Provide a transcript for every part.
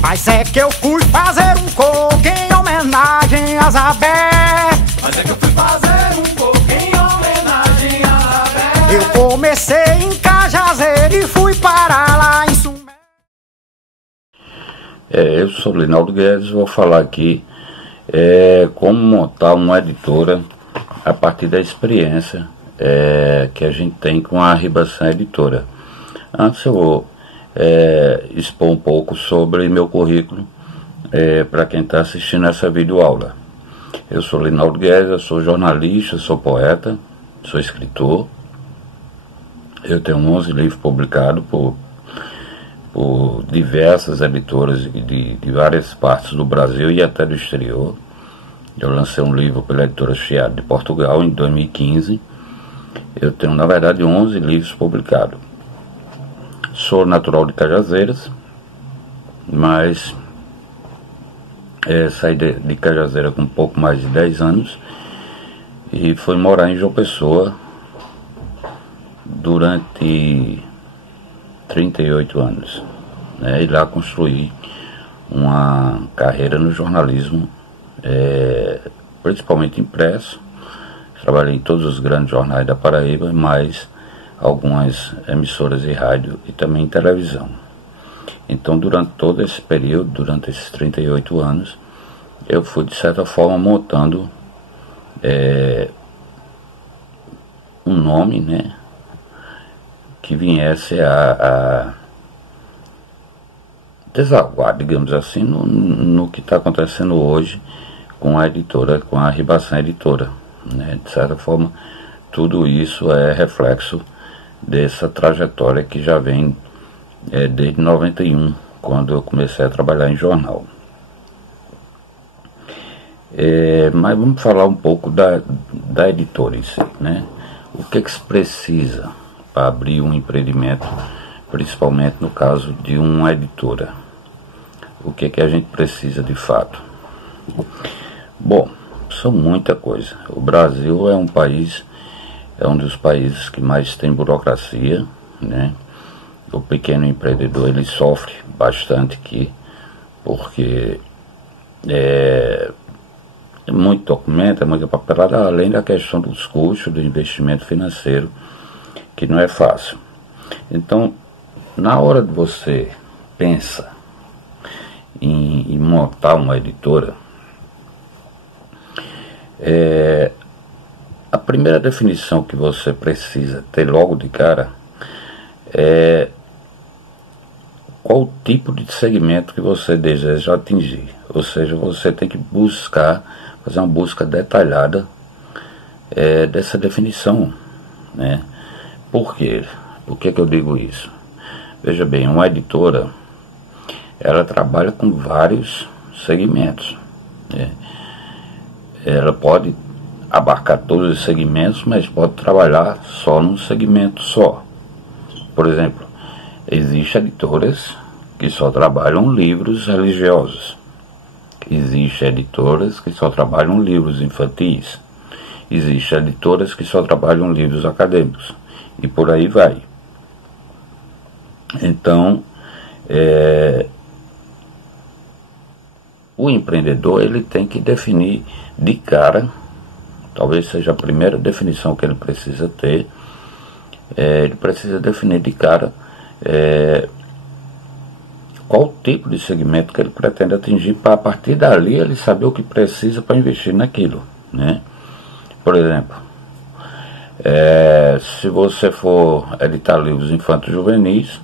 Mas é que eu fui fazer um coco em homenagem a Zabé. Mas é que eu fui fazer um coco em homenagem a Zabé. Eu comecei em Cajazeiro e fui parar lá em Sumé. Eu sou Linaldo Guedes, vou falar aqui como montar uma editora a partir da experiência que a gente tem com a Ribação Editora. Antes eu vou expor um pouco sobre meu currículo para quem está assistindo essa videoaula. Eu sou Linaldo Guedes, eu sou jornalista, sou poeta, sou escritor. Eu tenho 11 livros publicados por diversas editoras de várias partes do Brasil e até do exterior. Eu lancei um livro pela editora Chiado de Portugal em 2015. Eu tenho, na verdade, 11 livros publicados. Sou natural de Cajazeiras, mas saí de Cajazeira com um pouco mais de 10 anos e fui morar em João Pessoa durante 38 anos, né? E lá construí uma carreira no jornalismo, principalmente impresso. Trabalhei em todos os grandes jornais da Paraíba, mas algumas emissoras de rádio e também em televisão. Então, durante todo esse período, durante esses 38 anos, eu fui, de certa forma, montando um nome, né, que viesse a desaguar, digamos assim, no que está acontecendo hoje com a editora, com a Ribação Editora, né? De certa forma, tudo isso é reflexo dessa trajetória que já vem desde 91, quando eu comecei a trabalhar em jornal. Mas vamos falar um pouco da editora em si, né? O que se precisa para abrir um empreendimento, principalmente no caso de uma editora? O que a gente precisa de fato? Bom, são muita coisa. O Brasil é um dos países que mais tem burocracia, né? O pequeno empreendedor, ele sofre bastante aqui, porque é muito documento, é muita papelada, além da questão dos custos do investimento financeiro, que não é fácil. Então, na hora de você pensa em montar uma editora, a primeira definição que você precisa ter logo de cara é qual o tipo de segmento que você deseja atingir. Ou seja, você tem que fazer uma busca detalhada dessa definição, né? Por quê? Por que eu digo isso? Veja bem, uma editora, ela trabalha com vários segmentos, né? Ela pode abarcar todos os segmentos, mas pode trabalhar só num segmento só. Por exemplo, existem editoras que só trabalham livros religiosos. Existem editoras que só trabalham livros infantis. Existem editoras que só trabalham livros acadêmicos. E por aí vai. Então, o empreendedor, ele tem que definir de cara, talvez seja a primeira definição que ele precisa ter, ele precisa definir de cara qual o tipo de segmento que ele pretende atingir, para a partir dali ele saber o que precisa para investir naquilo, né? Por exemplo, se você for editar livros infantos juvenis,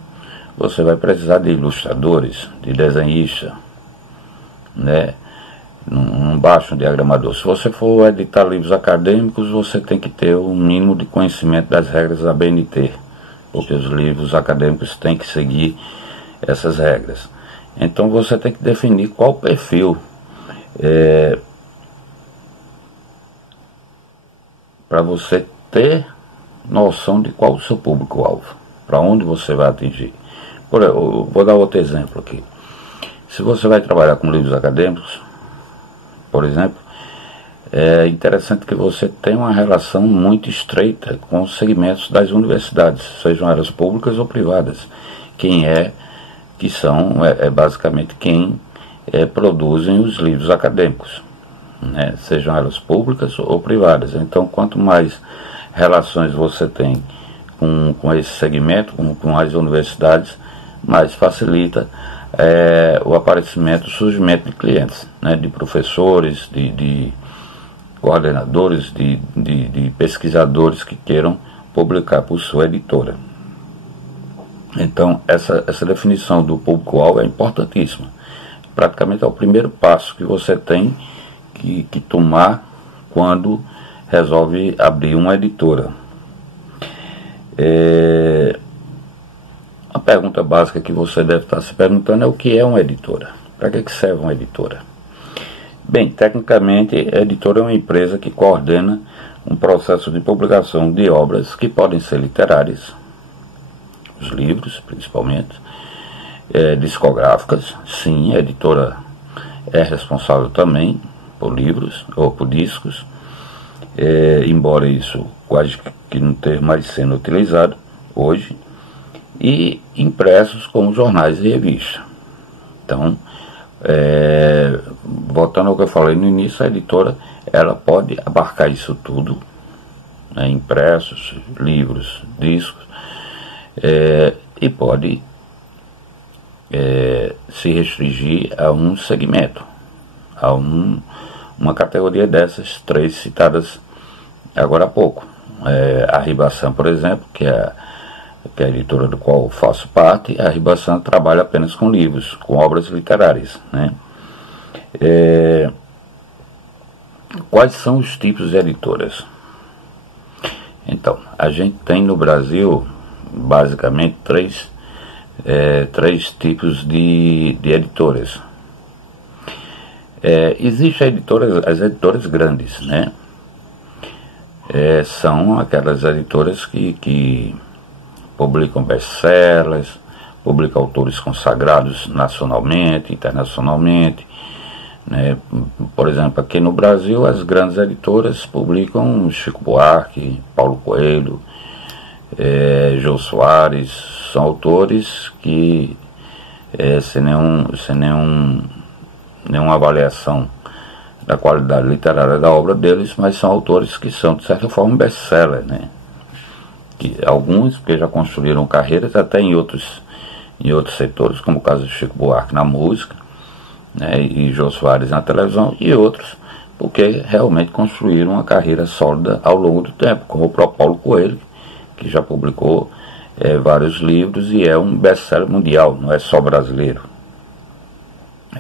você vai precisar de ilustradores, de desenhistas, né? Não basta um diagramador. Se você for editar livros acadêmicos, você tem que ter um mínimo de conhecimento das regras da BNT, porque os livros acadêmicos têm que seguir essas regras. Então você tem que definir qual perfil para você ter noção de qual o seu público-alvo, para onde você vai atingir. Eu vou dar outro exemplo aqui. Se você vai trabalhar com livros acadêmicos, por exemplo, é interessante que você tenha uma relação muito estreita com os segmentos das universidades, sejam elas públicas ou privadas. Que são basicamente quem produzem os livros acadêmicos, né? Sejam elas públicas ou privadas. Então, quanto mais relações você tem com esse segmento, com as universidades, mais facilita o aparecimento, o surgimento de clientes, né? De professores, de coordenadores, de pesquisadores que queiram publicar por sua editora. Então, essa definição do público-alvo é importantíssima. Praticamente é o primeiro passo que você tem que tomar quando resolve abrir uma editora. A pergunta básica que você deve estar se perguntando é o que é uma editora? Para que serve uma editora? Bem, tecnicamente, a editora é uma empresa que coordena um processo de publicação de obras que podem ser literárias, os livros principalmente, discográficas. Sim, a editora é responsável também por livros ou por discos, embora isso quase que não esteja mais sendo utilizado hoje, e impressos como jornais e revistas. Então, voltando ao que eu falei no início, a editora ela pode abarcar isso tudo, né, impressos, livros, discos, e pode se restringir a um segmento, a uma categoria dessas três citadas agora há pouco. A Ribação, por exemplo, que é a editora do qual eu faço parte, a Ribação trabalha apenas com livros, com obras literárias, né? Quais são os tipos de editoras? Então, a gente tem no Brasil basicamente três tipos de editoras. Existem as editoras grandes, né? São aquelas editoras que publicam best-sellers, publicam autores consagrados nacionalmente, internacionalmente, né? Por exemplo, aqui no Brasil, as grandes editoras publicam Chico Buarque, Paulo Coelho, Jô Soares. São autores que, sem nenhuma avaliação da qualidade literária da obra deles, mas são autores que são, de certa forma, best-seller, né? Alguns que já construíram carreiras até em outros setores, como o caso de Chico Buarque na música, né, e Jô Soares na televisão, e outros porque realmente construíram uma carreira sólida ao longo do tempo, como o próprio Paulo Coelho, que já publicou vários livros e é um best-seller mundial, não é só brasileiro.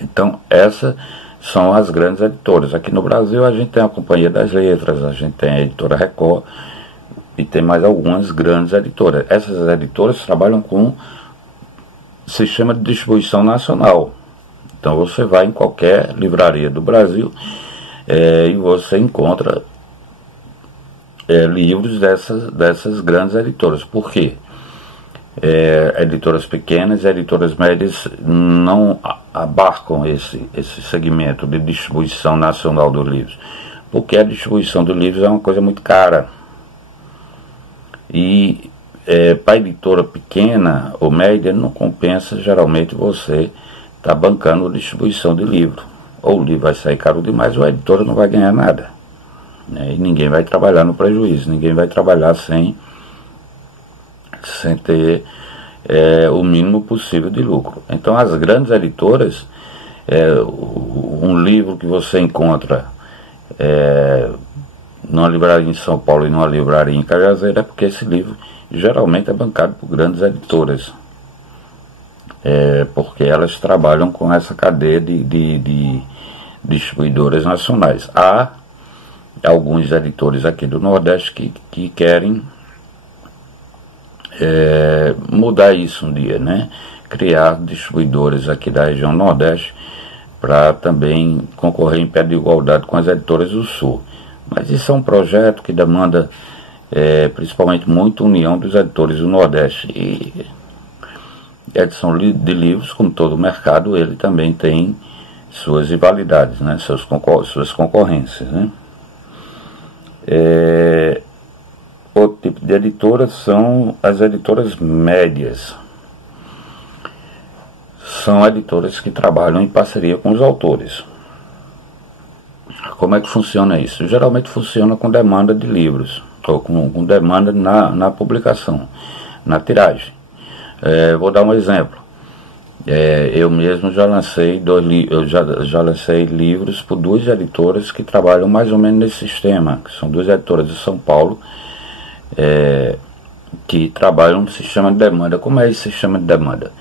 Então, essas são as grandes editoras. Aqui no Brasil a gente tem a Companhia das Letras, a gente tem a Editora Record, e tem mais algumas grandes editoras. Essas editoras trabalham com sistema de distribuição nacional. Então você vai em qualquer livraria do Brasil e você encontra livros dessas grandes editoras. Por quê? Editoras pequenas e editoras médias não abarcam esse segmento de distribuição nacional dos livros, porque a distribuição dos livros é uma coisa muito cara. E para a editora pequena ou média não compensa geralmente você estar bancando a distribuição de livro. Ou o livro vai sair caro demais ou a editora não vai ganhar nada, né? E ninguém vai trabalhar no prejuízo, ninguém vai trabalhar sem ter o mínimo possível de lucro. Então as grandes editoras, um livro que você encontra numa livraria em São Paulo e numa livraria em Cajazeiras, é porque esse livro geralmente é bancado por grandes editoras, porque elas trabalham com essa cadeia de distribuidoras nacionais. Há alguns editores aqui do Nordeste que querem mudar isso um dia, né? Criar distribuidores aqui da região Nordeste para também concorrer em pé de igualdade com as editoras do Sul. Mas isso é um projeto que demanda principalmente muita união dos editores do Nordeste. E a edição de livros, como todo o mercado, ele também tem suas rivalidades, né? Suas concorrências, né? Outro tipo de editora são as editoras médias. São editoras que trabalham em parceria com os autores. Como é que funciona isso? Geralmente funciona com demanda de livros, ou com demanda na publicação, na tiragem. Vou dar um exemplo. Eu mesmo já lancei já lancei livros por duas editoras que trabalham mais ou menos nesse sistema, que são duas editoras de São Paulo, que trabalham no sistema de demanda. Como é esse sistema de demanda?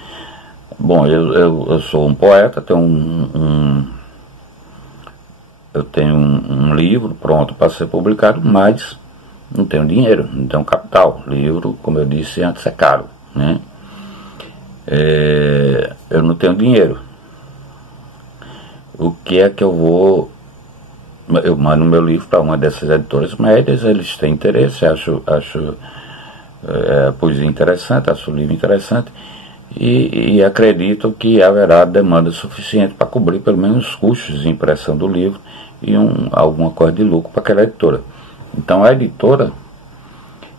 Bom, eu sou um poeta, eu tenho um livro pronto para ser publicado, mas não tenho dinheiro, não tenho capital. Livro, como eu disse antes, é caro, né? Eu não tenho dinheiro. O que é que eu vou... Eu mando meu livro para uma dessas editoras médias, eles têm interesse, acho a poesia interessante, acho o livro interessante, e acredito que haverá demanda suficiente para cobrir pelo menos os custos de impressão do livro e alguma coisa de lucro para aquela editora. Então a editora,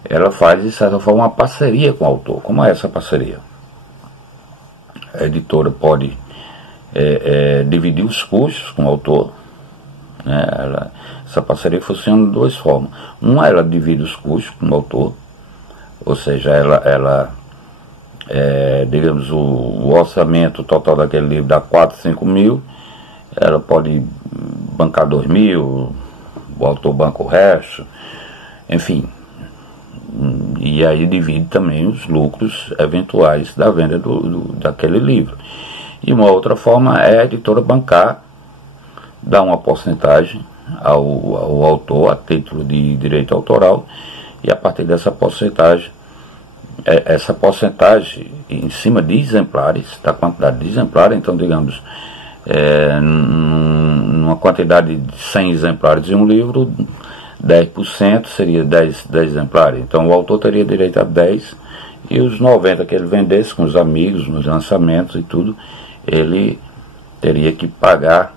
ela faz de certa forma uma parceria com o autor. Como é essa parceria? A editora pode dividir os custos com o autor, né? Essa parceria funciona de duas formas. Uma, ela divide os custos com o autor, ou seja, digamos, o orçamento total daquele livro dá 4, 5 mil, ela pode bancar 2 mil, o autor banca o resto, enfim. E aí divide também os lucros eventuais da venda daquele livro. E uma outra forma é a editora bancar, dar uma porcentagem ao autor a título de direito autoral, e a partir dessa porcentagem em cima de exemplares, da quantidade de exemplares, então digamos, numa quantidade de 100 exemplares de um livro, 10% seria 10 exemplares. Então o autor teria direito a 10, e os 90 que ele vendesse com os amigos, nos lançamentos e tudo, ele teria que pagar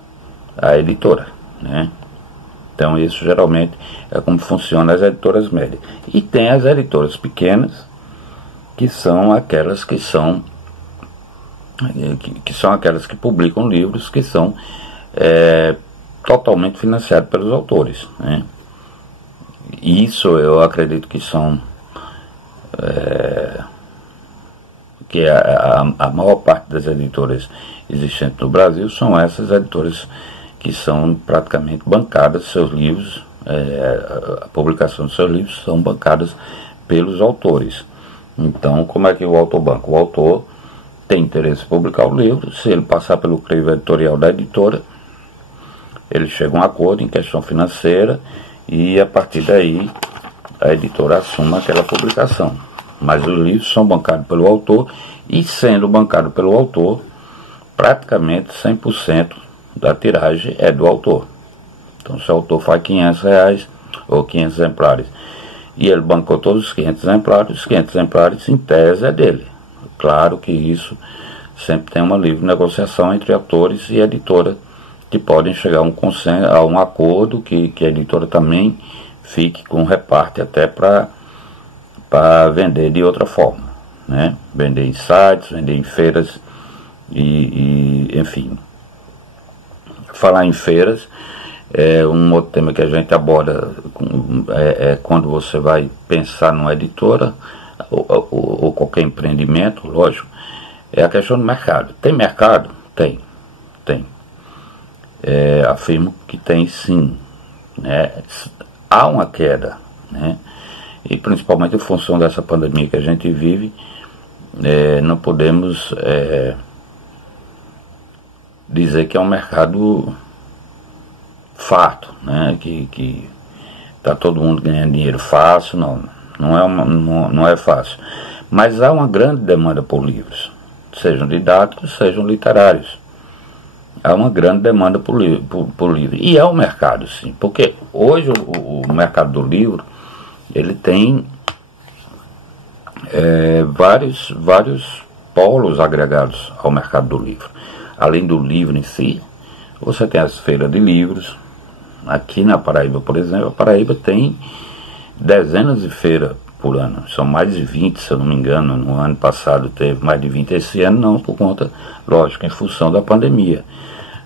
a editora, né? Então isso geralmente é como funciona as editoras médias. E tem as editoras pequenas, que são aquelas que são aquelas que publicam livros que são totalmente financiados pelos autores, né? Isso eu acredito que são a maior parte das editoras existentes no Brasil são essas editoras que são praticamente bancadas, seus livros, a publicação dos seus livros são bancadas pelos autores. Então, como é que o autor banca? O autor tem interesse em publicar o livro, se ele passar pelo crivo editorial da editora, ele chega a um acordo em questão financeira, e a partir daí a editora assume aquela publicação. Mas os livros são bancados pelo autor, e sendo bancado pelo autor, praticamente 100% da tiragem é do autor. Então se o autor faz R$500 ou 500 exemplares, e ele bancou todos os 500 exemplares, os 500 exemplares em tese é dele. Claro que isso sempre tem uma livre negociação entre autores e editora, que podem chegar a um acordo que a editora também fique com reparte até para vender de outra forma, né? Vender em sites, vender em feiras enfim. Falar em feiras um outro tema que a gente aborda quando você vai pensar numa editora ou qualquer empreendimento, lógico, é a questão do mercado. Tem mercado? Tem. Afirmo que tem sim, né? Há uma queda, né? E principalmente em função dessa pandemia que a gente vive, não podemos dizer que é um mercado farto, né? Que está todo mundo ganhando dinheiro fácil. Não é fácil, mas há uma grande demanda por livros, sejam didáticos, sejam literários. Há uma grande demanda por livro, e é um mercado sim, porque hoje o mercado do livro, ele tem vários polos agregados ao mercado do livro. Além do livro em si, você tem as feiras de livros, Aqui na Paraíba, por exemplo, a Paraíba tem dezenas de feiras por ano. São mais de 20, se eu não me engano. No ano passado teve mais de 20. Esse ano não, por conta, lógico, em função da pandemia.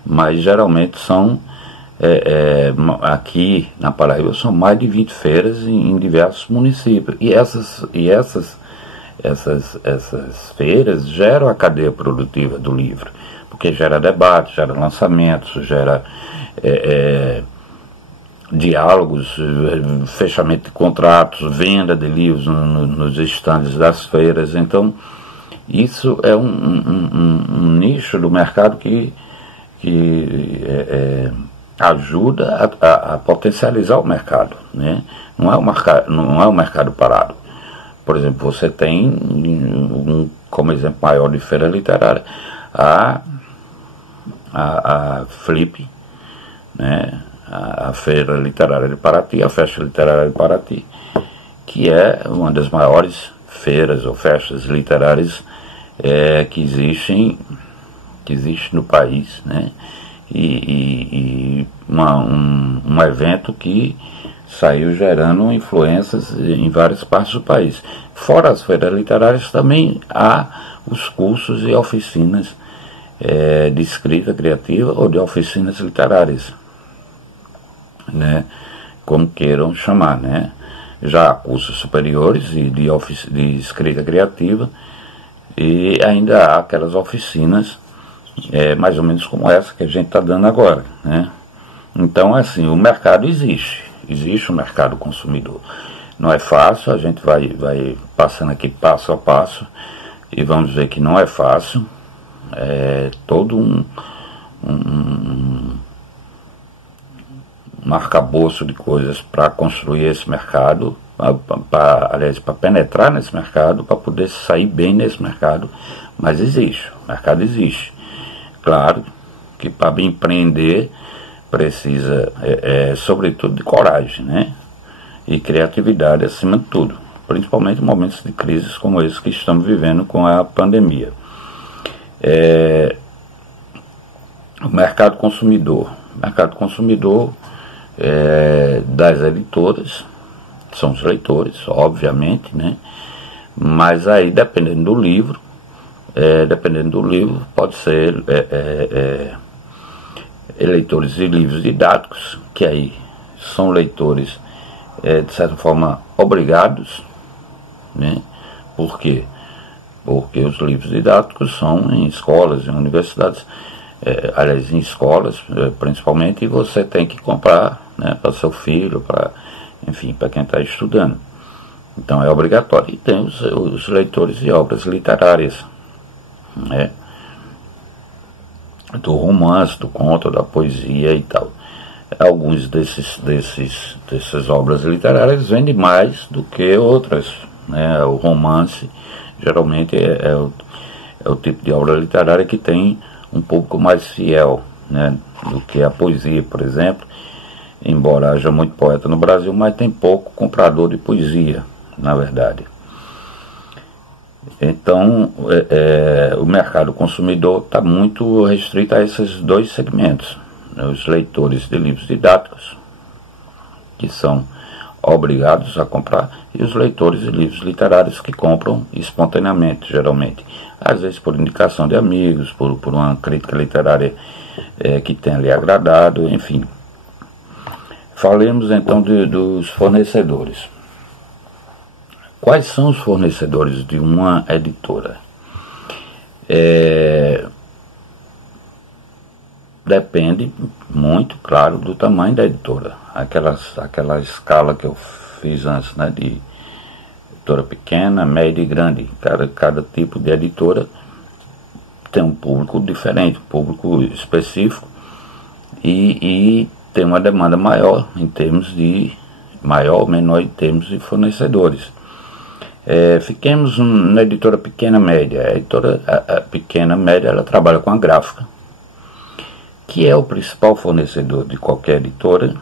Mas geralmente são, aqui na Paraíba, são mais de 20 feiras em diversos municípios. E essas feiras geram a cadeia produtiva do livro, porque gera debate, gera lançamentos, gera diálogos, fechamento de contratos, venda de livros nos estandes das feiras. Então, isso é um nicho do mercado que ajuda a potencializar o mercado, né? Não é um mercado parado. Por exemplo, você tem, como exemplo maior de feira literária, a Flip, né? A Feira Literária de Paraty, a Festa Literária de Paraty, que é uma das maiores feiras ou festas literárias que existe no país, né? E um evento que saiu gerando influências em várias partes do país. Fora as feiras literárias, também há os cursos e oficinas de escrita criativa ou de oficinas literárias, né, como queiram chamar, né? Já há cursos superiores de escrita criativa, e ainda há aquelas oficinas mais ou menos como essa que a gente está dando agora, né? Então, assim, o mercado existe um mercado consumidor. Não é fácil, a gente vai passando aqui passo a passo e vamos ver que não é fácil. É todo um arcabouço de coisas para construir esse mercado, aliás, para penetrar nesse mercado, para poder sair bem nesse mercado. Mas existe, o mercado existe. Claro que para empreender precisa, sobretudo, de coragem, né? E criatividade acima de tudo, principalmente em momentos de crises como esse que estamos vivendo com a pandemia. O mercado consumidor das editoras são os leitores, obviamente, né? Mas aí, dependendo do livro, pode ser leitores de livros didáticos, que aí são leitores, de certa forma, obrigados, né? Por quê? Porque os livros didáticos são em escolas, em universidades, aliás, em escolas, principalmente, e você tem que comprar, né, para seu filho, enfim, para quem está estudando. Então é obrigatório. E tem os leitores de obras literárias, né, do romance, do conto, da poesia e tal. Alguns dessas obras literárias vendem mais do que outras, né? O romance geralmente é o tipo de obra literária que tem um público mais fiel, né, do que a poesia, por exemplo. Embora haja muito poeta no Brasil, mas tem pouco comprador de poesia, na verdade. Então, o mercado consumidor está muito restrito a esses dois segmentos, né? Os leitores de livros didáticos, que são obrigados a comprar, e os leitores de livros literários que compram espontaneamente, geralmente. Às vezes por indicação de amigos, por uma crítica literária que tenha lhe agradado, enfim. Falemos então dos fornecedores. Quais são os fornecedores de uma editora? Depende muito, claro, do tamanho da editora. Aquela escala que eu fiz antes, né, de editora pequena, média e grande. Cada tipo de editora tem um público diferente, um público específico, e tem uma demanda maior ou menor em termos de fornecedores. Fiquemos na editora pequena média. A editora pequena média, ela trabalha com a gráfica, que é o principal fornecedor de qualquer editora,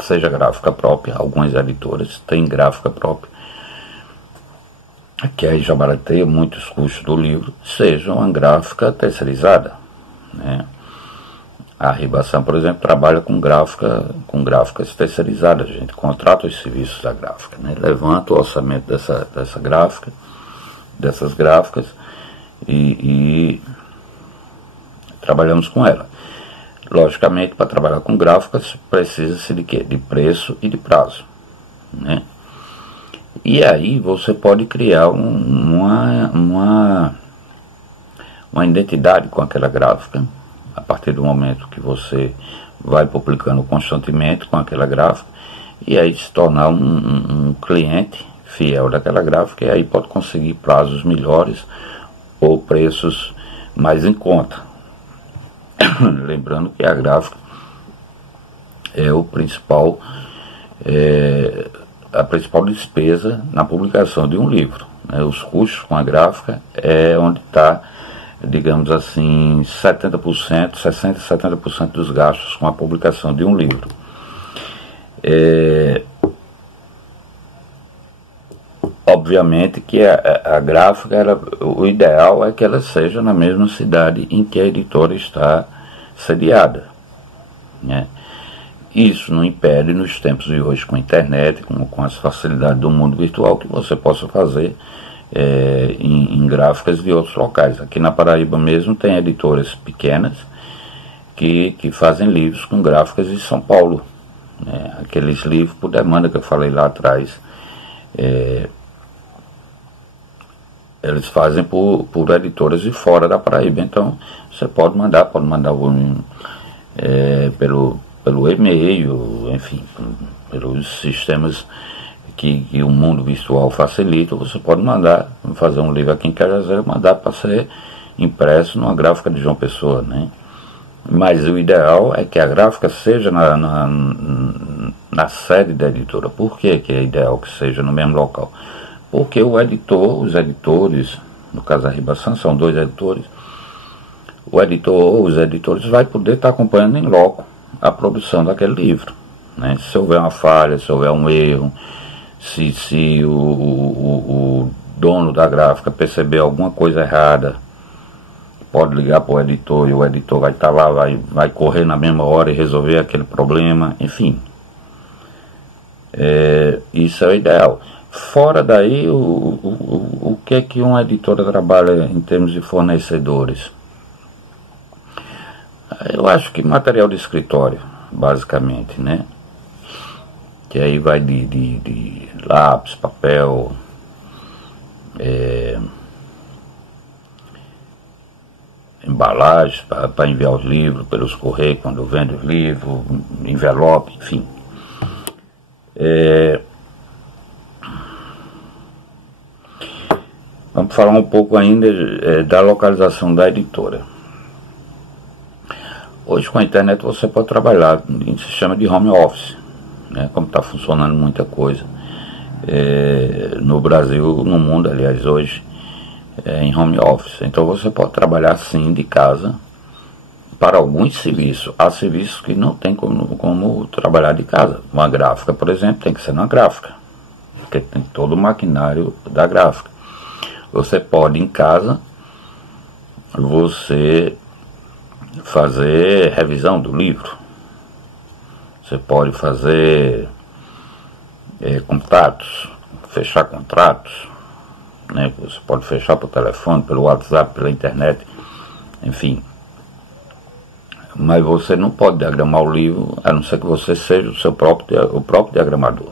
seja gráfica própria. Algumas editoras têm gráfica própria, que aí já barateia muitos custos do livro, seja uma gráfica terceirizada, né? A Ribação, por exemplo, trabalha com gráficas terceirizadas. A gente contrata os serviços da gráfica, né? Levanta o orçamento dessas gráficas e trabalhamos com ela. Logicamente, para trabalhar com gráficas, precisa-se de quê? De preço e de prazo, né? E aí você pode criar uma identidade com aquela gráfica, a partir do momento que você vai publicando constantemente com aquela gráfica, e aí se tornar um cliente fiel daquela gráfica, e aí pode conseguir prazos melhores ou preços mais em conta. Lembrando que a gráfica é a principal despesa na publicação de um livro, né? Os custos com a gráfica é onde está, digamos assim, 60%, 60% a 70% dos gastos com a publicação de um livro. Obviamente que a gráfica, o ideal é que ela seja na mesma cidade em que a editora está sediada, né? Isso não impede, nos tempos de hoje, com a internet, com as facilidades do mundo virtual, que você possa fazer em gráficas de outros locais. Aqui na Paraíba mesmo tem editoras pequenas que fazem livros com gráficas de São Paulo, né? Aqueles livros por demanda que eu falei lá atrás, eles fazem por editoras de fora da Paraíba. Então você pode mandar pelo e-mail, enfim, pelos sistemas que o mundo virtual facilita. Você pode fazer um livro aqui em Cajazeiras, mandar para ser impresso numa gráfica de João Pessoa, né? Mas o ideal é que a gráfica seja na sede da editora. Por que é ideal que seja no mesmo local? Porque os editores, no caso da Ribação, são 2 editores, o editor ou os editores vai poder estar acompanhando em loco a produção daquele livro, né? Se houver uma falha, se houver um erro, se o dono da gráfica perceber alguma coisa errada, pode ligar para o editor e o editor vai estar lá, vai correr na mesma hora e resolver aquele problema, enfim. Isso é o ideal. Fora daí, o que é que uma editora trabalha em termos de fornecedores? Eu acho que material de escritório, basicamente, né? Que aí vai de lápis, papel, embalagens para enviar os livros pelos correios, quando vende os livros, envelope, enfim. Vamos falar um pouco ainda da localização da editora. Hoje com a internet você pode trabalhar em sistema de home office, né? Como está funcionando muita coisa no Brasil, no mundo, aliás, hoje, em home office. Então você pode trabalhar sim de casa para alguns serviços. Há serviços que não tem como trabalhar de casa. Uma gráfica, por exemplo, tem que ser uma gráfica, porque tem todo o maquinário da gráfica. Você pode em casa fazer revisão do livro, você pode fazer contatos, fechar contratos, né? Você pode fechar por telefone, pelo WhatsApp, pela internet, enfim. Mas você não pode diagramar o livro, a não ser que você seja o próprio diagramador.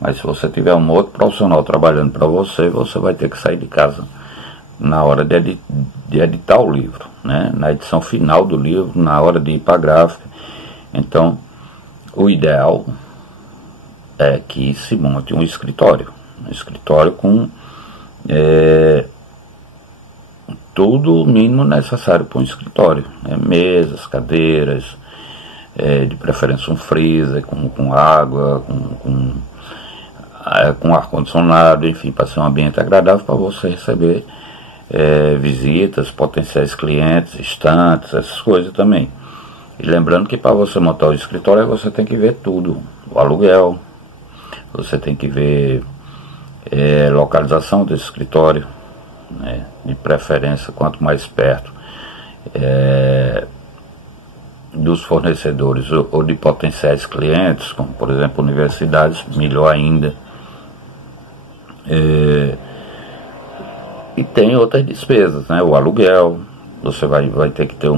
Mas se você tiver um outro profissional trabalhando para você, você vai ter que sair de casa na hora de editar o livro, né? Na edição final do livro, na hora de ir para a gráfica. Então, o ideal é que se monte um escritório com tudo o mínimo necessário para um escritório, né? Mesas, cadeiras, de preferência um freezer com água, com ar-condicionado, enfim, para ser um ambiente agradável para você receber visitas, potenciais clientes, estantes, essas coisas também. E lembrando que para você montar o escritório você tem que ver tudo, o aluguel, você tem que ver localização desse escritório, né? De preferência quanto mais perto dos fornecedores ou de potenciais clientes, como por exemplo universidades, melhor ainda. E tem outras despesas, né? O aluguel, você vai ter que ter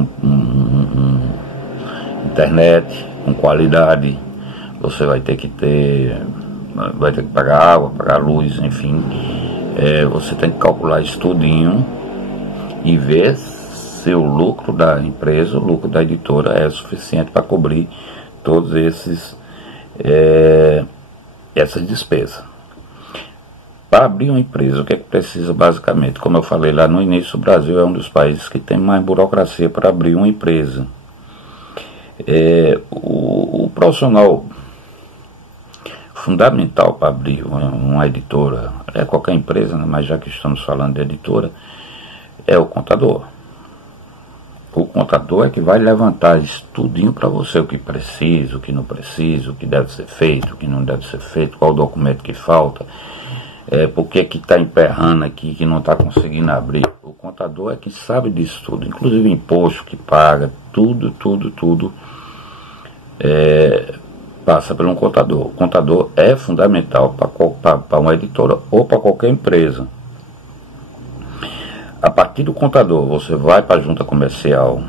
internet com qualidade, você vai ter que pagar água, pagar luz, enfim. Você tem que calcular isso tudinho e ver se o lucro da empresa, o lucro da editora é suficiente para cobrir todos essas despesas. Para abrir uma empresa, o que é que precisa basicamente? Como eu falei lá no início, o Brasil é um dos países que tem mais burocracia para abrir uma empresa. O profissional fundamental para abrir uma editora, qualquer empresa, né, mas já que estamos falando de editora, é o contador. O contador é que vai levantar isso tudinho para você, o que precisa, o que não precisa, o que deve ser feito, o que não deve ser feito, qual o documento que falta, por que está emperrando aqui, que não está conseguindo abrir. O contador é que sabe disso tudo, inclusive imposto que paga, tudo passa por um contador. O contador é fundamental para uma editora ou para qualquer empresa. A partir do contador, você vai para a junta comercial,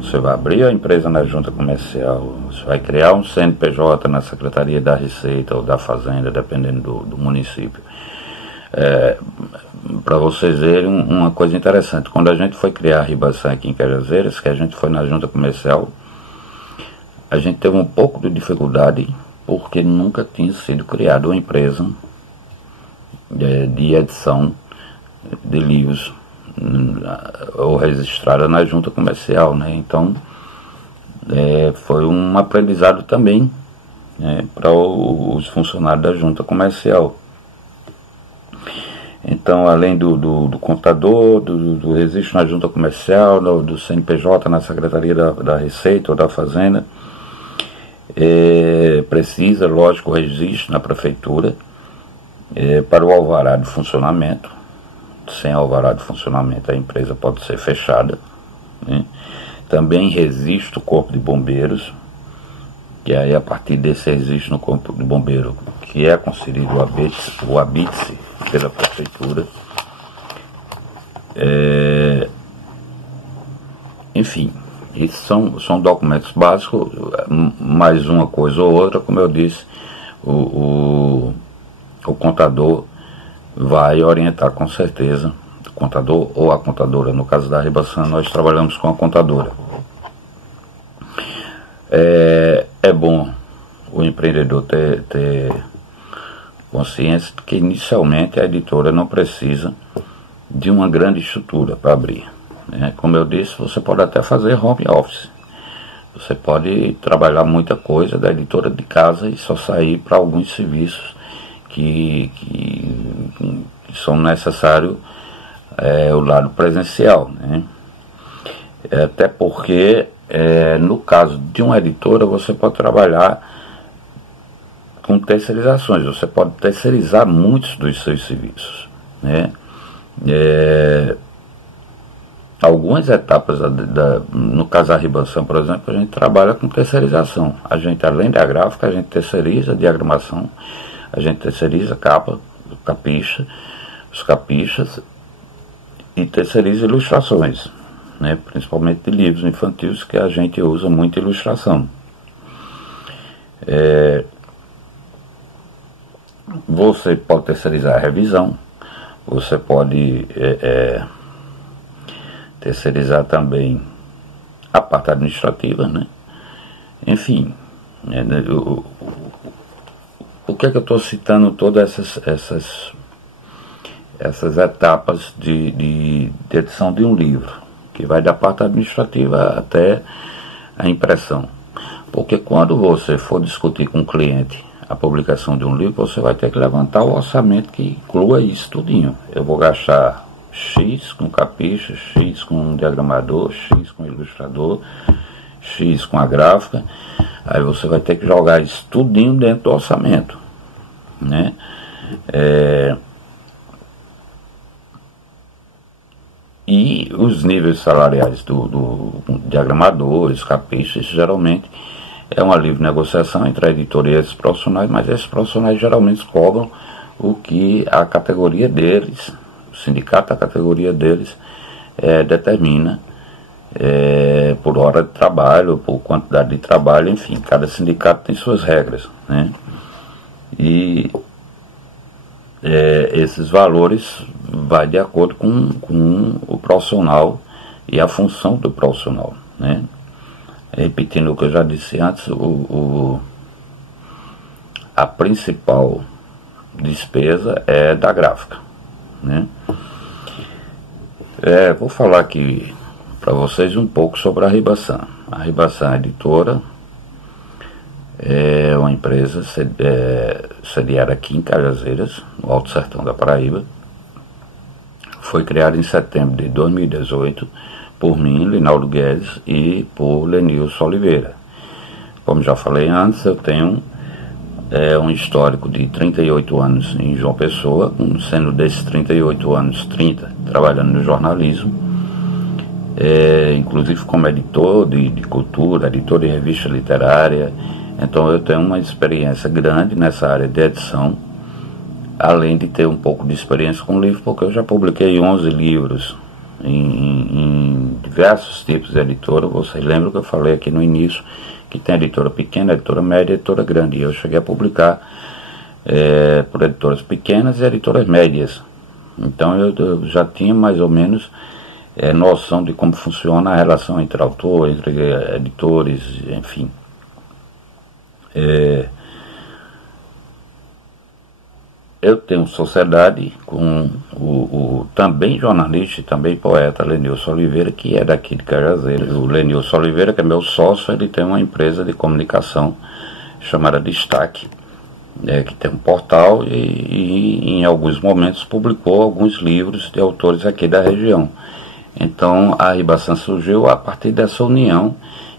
você vai abrir a empresa na junta comercial, você vai criar um CNPJ na Secretaria da Receita ou da Fazenda, dependendo do município. Para vocês verem uma coisa interessante, quando a gente foi criar a Ribação aqui em Cajazeiras, que a gente foi na junta comercial, a gente teve um pouco de dificuldade, porque nunca tinha sido criada uma empresa de edição de livros ou registrada na junta comercial, né? Então foi um aprendizado também, né, para os funcionários da junta comercial. Então, além do contador, do registro na junta comercial, do CNPJ na Secretaria da Receita ou da Fazenda, precisa, lógico, o registro na prefeitura para o alvará de funcionamento. Sem alvará de funcionamento a empresa pode ser fechada, né? Também registro o corpo de bombeiros, que aí a partir desse registro no corpo de bombeiro, que é concedido o habite pela prefeitura, enfim, esses são documentos básicos, mais uma coisa ou outra, como eu disse, o contador vai orientar com certeza, o contador ou a contadora. No caso da Ribação, nós trabalhamos com a contadora. É bom o empreendedor ter consciência de que inicialmente a editora não precisa de uma grande estrutura para abrir, né? Como eu disse, você pode até fazer home office, você pode trabalhar muita coisa da editora de casa e só sair para alguns serviços que são necessários, o lado presencial, né? Até porque no caso de uma editora você pode trabalhar com terceirizações, você pode terceirizar muitos dos seus serviços, né? Algumas etapas no caso da Ribação, por exemplo, a gente trabalha com terceirização. A gente, além da gráfica, a gente terceiriza a diagramação, a gente terceiriza capa, os capichas e terceiriza ilustrações, né? Principalmente de livros infantis, que a gente usa muita ilustração. Você pode terceirizar a revisão, você pode terceirizar também a parte administrativa, né? Enfim, por que eu estou citando todas essas etapas de edição de um livro, que vai da parte administrativa até a impressão? Porque quando você for discutir com o cliente a publicação de um livro, você vai ter que levantar o orçamento que inclua isso tudinho. Eu vou gastar X com capicha, X com diagramador, X com ilustrador, X com a gráfica. Aí você vai ter que jogar isso tudinho dentro do orçamento, né? E os níveis salariais do diagramadores, capistas, geralmente é uma livre negociação entre a editora e esses profissionais, mas esses profissionais geralmente cobram o que a categoria deles, o sindicato da categoria deles, determina por hora de trabalho, por quantidade de trabalho, enfim, cada sindicato tem suas regras, né? E esses valores vai de acordo com o profissional e a função do profissional, né? Repetindo o que eu já disse antes, a principal despesa é da gráfica, né? Vou falar aqui para vocês um pouco sobre a Ribasan. A Ribasan Editora é uma empresa sediada aqui em Cajazeiras, no Alto Sertão da Paraíba. Foi criada em setembro de 2018 por mim, Linaldo Guedes, e por Lenilson Oliveira. Como já falei antes, eu tenho um histórico de 38 anos em João Pessoa, sendo desses 38 anos, 30 trabalhando no jornalismo, inclusive como editor de cultura, editor de revista literária. Então eu tenho uma experiência grande nessa área de edição, além de ter um pouco de experiência com livro, porque eu já publiquei 11 livros em diversos tipos de editora. Vocês lembram que eu falei aqui no início que tem editora pequena, editora média e editora grande. E eu cheguei a publicar por editoras pequenas e editoras médias. Então eu já tinha mais ou menos noção de como funciona a relação entre autor, entre editores, enfim. Eu tenho sociedade com o também jornalista e também poeta Lenilson Oliveira, que é daqui de Cajazeiras. O Lenilson Oliveira, que é meu sócio, ele tem uma empresa de comunicação chamada Destaque, que tem um portal e em alguns momentos publicou alguns livros de autores aqui da região. Então a Ribasan surgiu a partir dessa união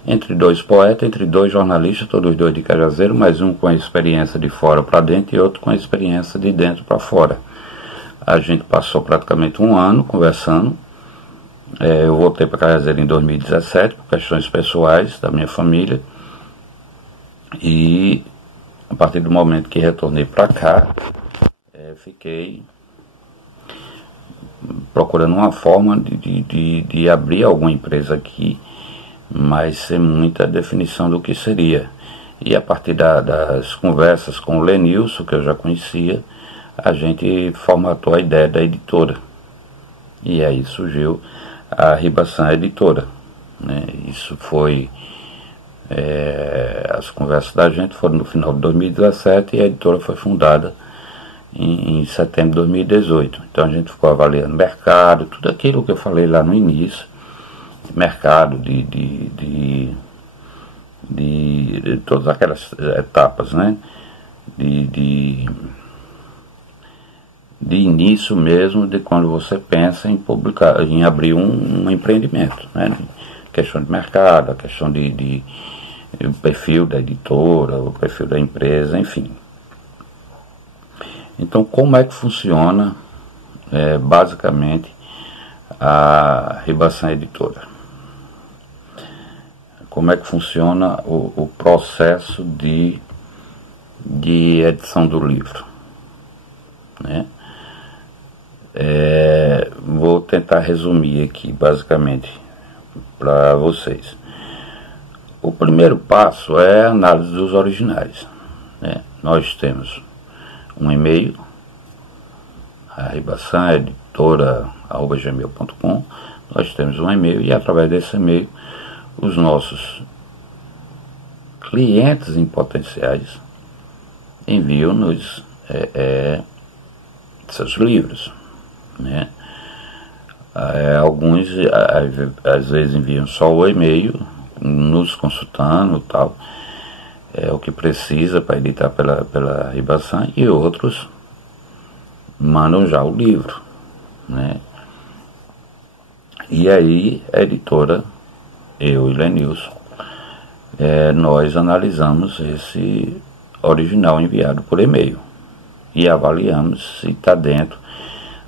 entre dois poetas, entre dois jornalistas, todos dois de Cajazeiras, mas um com a experiência de fora para dentro e outro com a experiência de dentro para fora. A gente passou praticamente um ano conversando. Eu voltei para Cajazeiras em 2017 por questões pessoais da minha família, e a partir do momento que retornei para cá, fiquei procurando uma forma de abrir alguma empresa aqui, mas sem muita definição do que seria. E a partir das conversas com o Lenilson, que eu já conhecia, a gente formatou a ideia da editora. E aí surgiu a Ribasan Editora, né? Isso foi... as conversas da gente foram no final de 2017 e a editora foi fundada em setembro de 2018. Então a gente ficou avaliando mercado, tudo aquilo que eu falei lá no início, mercado de todas aquelas etapas, né, de início mesmo, de quando você pensa em publicar, em abrir um empreendimento, né, questão de mercado, a questão de o perfil da editora, o perfil da empresa, enfim. Então, como é que funciona basicamente a Ribasan Editora? Como é que funciona o processo de edição do livro, né? Vou tentar resumir aqui basicamente para vocês. O primeiro passo é a análise dos originais, né? Nós temos um e-mail, a Ribasan editora@gmail.com. Nós temos um e-mail e através desse e-mail os nossos clientes em potenciais enviam-nos seus livros, né? Alguns às vezes enviam só o e-mail, nos consultando e tal, o que precisa para editar pela Ribasan, e outros mandam já o livro, né? E aí a editora, eu e Lenilson, nós analisamos esse original enviado por e-mail e avaliamos se está dentro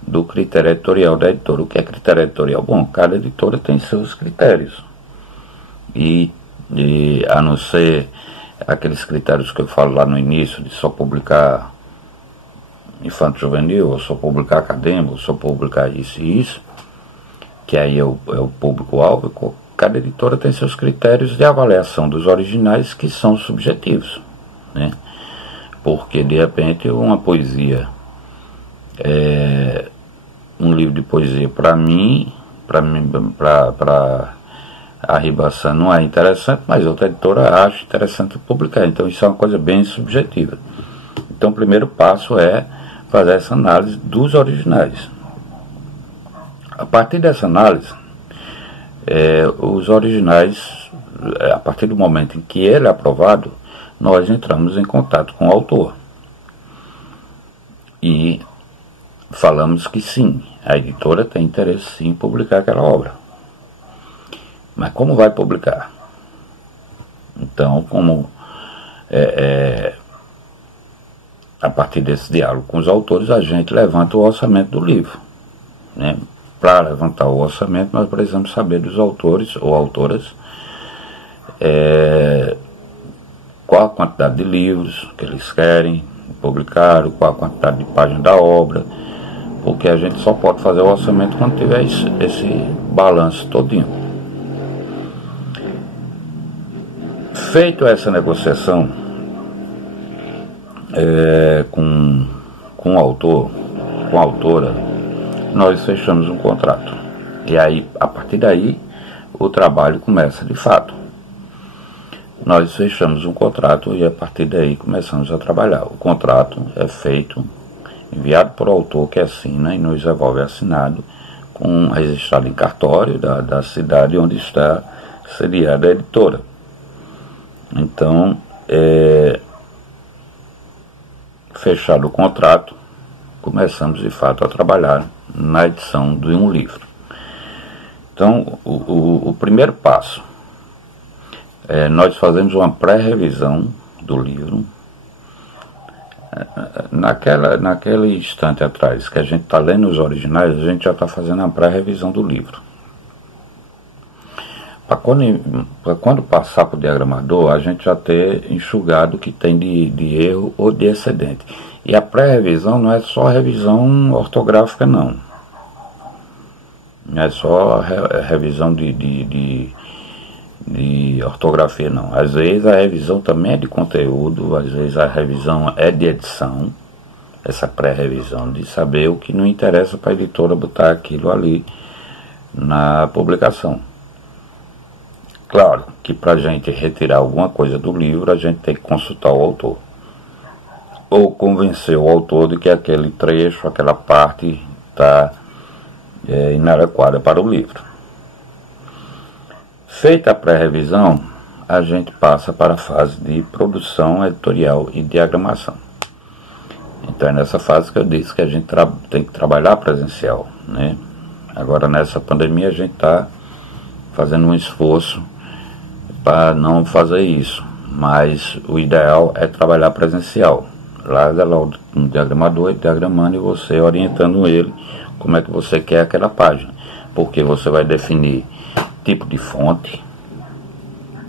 do critério editorial da editora. O que é critério editorial? Bom, cada editora tem seus critérios. E a não ser aqueles critérios que eu falo lá no início, de só publicar infanto-juvenil, ou só publicar acadêmico, ou só publicar isso e isso, que aí é o público-alvo. Cada editora tem seus critérios de avaliação dos originais que são subjetivos, né? Porque de repente uma poesia, um livro de poesia para a Ribassan não é interessante, mas outra editora acha interessante publicar. Então isso é uma coisa bem subjetiva. Então o primeiro passo é fazer essa análise dos originais. A partir dessa análise, os originais, a partir do momento em que ele é aprovado, nós entramos em contato com o autor e falamos que sim, a editora tem interesse sim em publicar aquela obra. Mas como vai publicar? Então, a partir desse diálogo com os autores, a gente levanta o orçamento do livro, né? Para levantar o orçamento, nós precisamos saber dos autores ou autoras qual a quantidade de livros que eles querem publicar, qual a quantidade de páginas da obra, porque a gente só pode fazer o orçamento quando tiver esse balanço todinho. Feito essa negociação com o autor, com a autora, nós fechamos um contrato. E aí, a partir daí, o trabalho começa de fato. Nós fechamos um contrato e a partir daí começamos a trabalhar. O contrato é feito, enviado por autor que assina e nos devolve assinado, registrado em cartório da cidade onde está sediada a editora. Então, fechado o contrato, começamos de fato a trabalhar na edição de um livro. Então, o primeiro passo, nós fazemos uma pré-revisão do livro. Naquele instante atrás que a gente está lendo os originais, a gente já está fazendo a pré-revisão do livro. Para quando passar para o diagramador, a gente já ter enxugado o que tem de erro ou de excedente. E a pré-revisão não é só revisão ortográfica, não. Não é só revisão de ortografia, não. Às vezes a revisão também é de conteúdo, às vezes a revisão é de edição, essa pré-revisão, de saber o que não interessa para a editora botar aquilo ali na publicação. Claro que para a gente retirar alguma coisa do livro, a gente tem que consultar o autor. Ou convencer o autor de que aquele trecho, aquela parte está inadequada para o livro. Feita a pré-revisão, a gente passa para a fase de produção editorial e diagramação. Então é nessa fase que eu disse que a gente tem que trabalhar presencial, né? Agora nessa pandemia a gente está fazendo um esforço para não fazer isso, mas o ideal é trabalhar presencial. Lá no diagramador, ele diagramando e você orientando ele como é que você quer aquela página, porque você vai definir tipo de fonte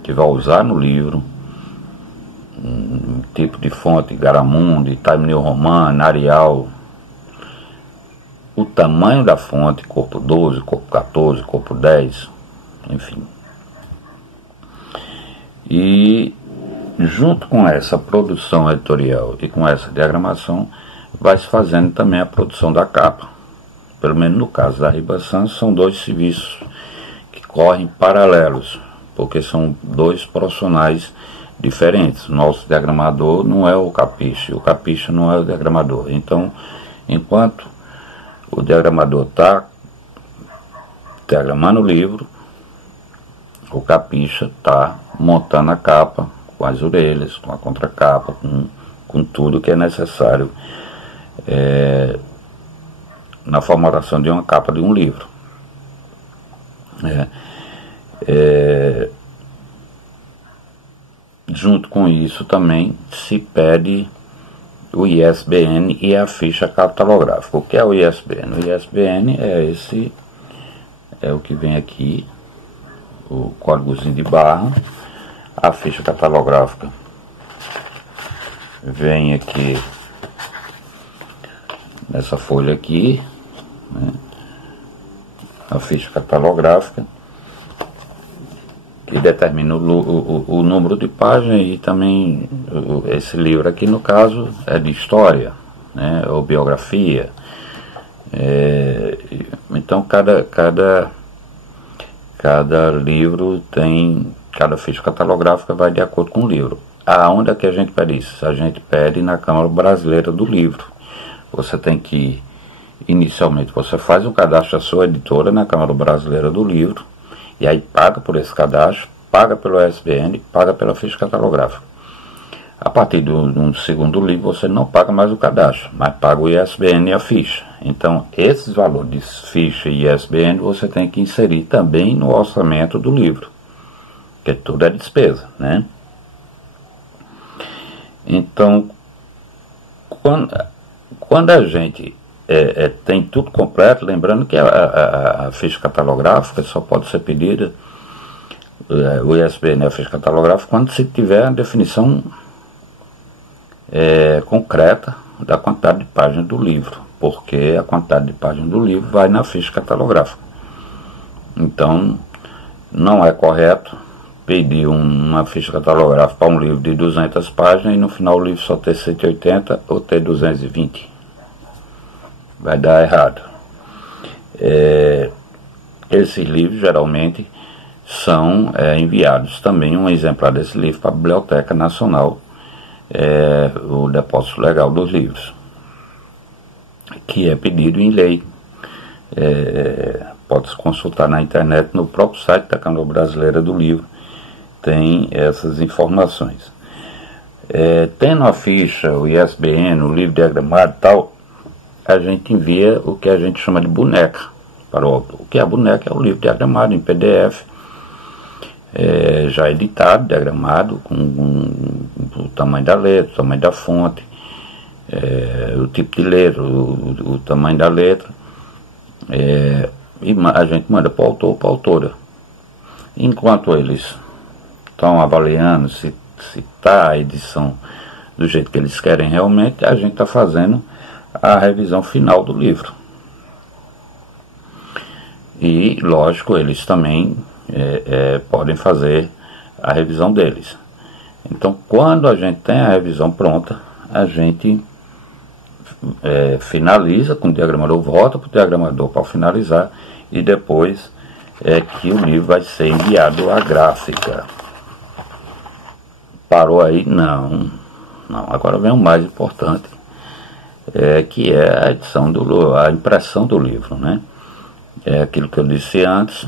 que vai usar no livro, tipo de fonte Garamundi, Time New Roman, Arial, o tamanho da fonte, corpo 12, corpo 14, corpo 10, enfim. E junto com essa produção editorial e com essa diagramação, vai se fazendo também a produção da capa. Pelo menos no caso da Ribassan, são dois serviços que correm paralelos, porque são dois profissionais diferentes. O nosso diagramador não é o capiche não é o diagramador. Então, enquanto o diagramador está diagramando o livro, o capicha está montando a capa, com as orelhas, com a contracapa, com tudo que é necessário na formatação de uma capa de um livro. Junto com isso também se pede o ISBN e a ficha catalográfica. O que é o ISBN? O ISBN é o que vem aqui, o códigozinho de barra. A ficha catalográfica vem aqui nessa folha aqui, né? A ficha catalográfica, que determina o número de página, e também esse livro aqui, no caso, é de história, né, ou biografia. Então cada livro tem, cada ficha catalográfica vai de acordo com o livro. Aonde é que a gente pede isso? A gente pede na Câmara Brasileira do Livro. Você tem que, inicialmente, você faz um cadastro da sua editora na Câmara Brasileira do Livro, e aí paga por esse cadastro, paga pelo ISBN, paga pela ficha catalográfica. A partir do segundo livro você não paga mais o cadastro, mas paga o ISBN e a ficha. Então esses valores de ficha e ISBN você tem que inserir também no orçamento do livro, porque tudo é despesa, né? Então quando a gente tem tudo completo, lembrando que a ficha catalográfica só pode ser pedida, o ISBN e a ficha catalográfica, quando se tiver a definição concreta da quantidade de páginas do livro, porque a quantidade de páginas do livro vai na ficha catalográfica. Então não é correto pedir uma ficha catalográfica para um livro de 200 páginas e no final o livro só ter 180 ou ter 220. Vai dar errado. Esses livros geralmente são enviados também, um exemplar desse livro, para a Biblioteca Nacional, o Depósito Legal dos Livros, que é pedido em lei. Pode-se consultar na internet, no próprio site da Câmara Brasileira do Livro, tem essas informações. Tendo a ficha, o ISBN, o livro diagramado e tal, a gente envia o que a gente chama de boneca para o autor. O que é a boneca? É o livro diagramado em PDF, já editado, diagramado, com o tamanho da letra, o tamanho da fonte, o tipo de letra, o tamanho da letra, e a gente manda para o autor ou para a autora. Enquanto eles estão avaliando se está a edição do jeito que eles querem realmente, a gente está fazendo a revisão final do livro. E, lógico, eles também podem fazer a revisão deles. Então, quando a gente tem a revisão pronta, a gente finaliza com o diagramador, volta para o diagramador para finalizar, e depois é que o livro vai ser enviado à gráfica. Parou aí? Não. Agora vem o mais importante, que é a edição a impressão do livro, né? É aquilo que eu disse antes.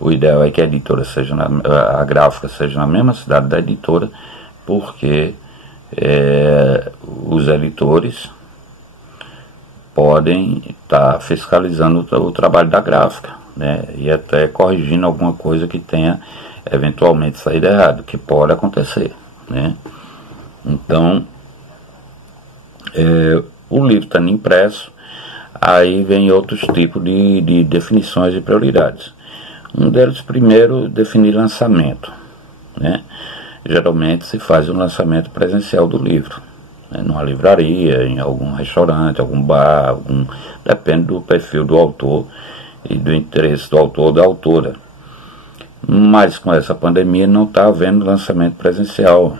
O ideal é que a editora seja a gráfica seja na mesma cidade da editora, porque os editores podem estar fiscalizando o trabalho da gráfica, né? E até corrigindo alguma coisa que tenha eventualmente saído errado, que pode acontecer, né? Então, o livro estando impresso, aí vem outros tipos de definições e prioridades. Um deles, primeiro, definir lançamento, né? Geralmente se faz um lançamento presencial do livro, né? Numa livraria, em algum restaurante, algum bar, depende do perfil do autor e do interesse do autor ou da autora. Mas com essa pandemia não está havendo lançamento presencial,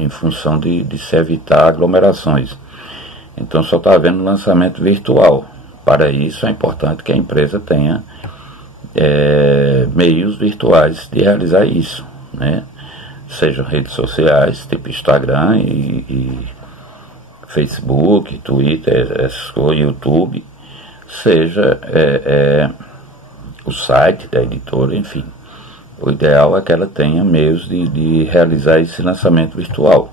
em função de se evitar aglomerações. Então só está havendo lançamento virtual. Para isso é importante que a empresa tenha meios virtuais de realizar isso, né? Sejam redes sociais, tipo Instagram e Facebook, Twitter, YouTube, seja o site da editora, enfim. O ideal é que ela tenha meios de realizar esse lançamento virtual.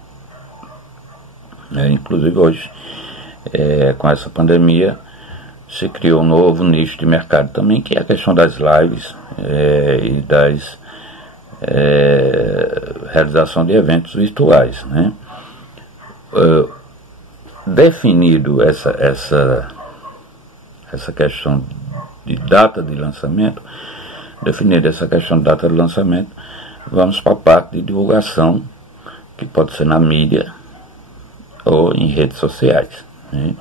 Inclusive hoje, com essa pandemia, se criou um novo nicho de mercado também, que é a questão das lives e das realização de eventos virtuais, né? definido essa questão de data de lançamento, definida essa questão de data de lançamento, vamos para a parte de divulgação, que pode ser na mídia ou em redes sociais, né?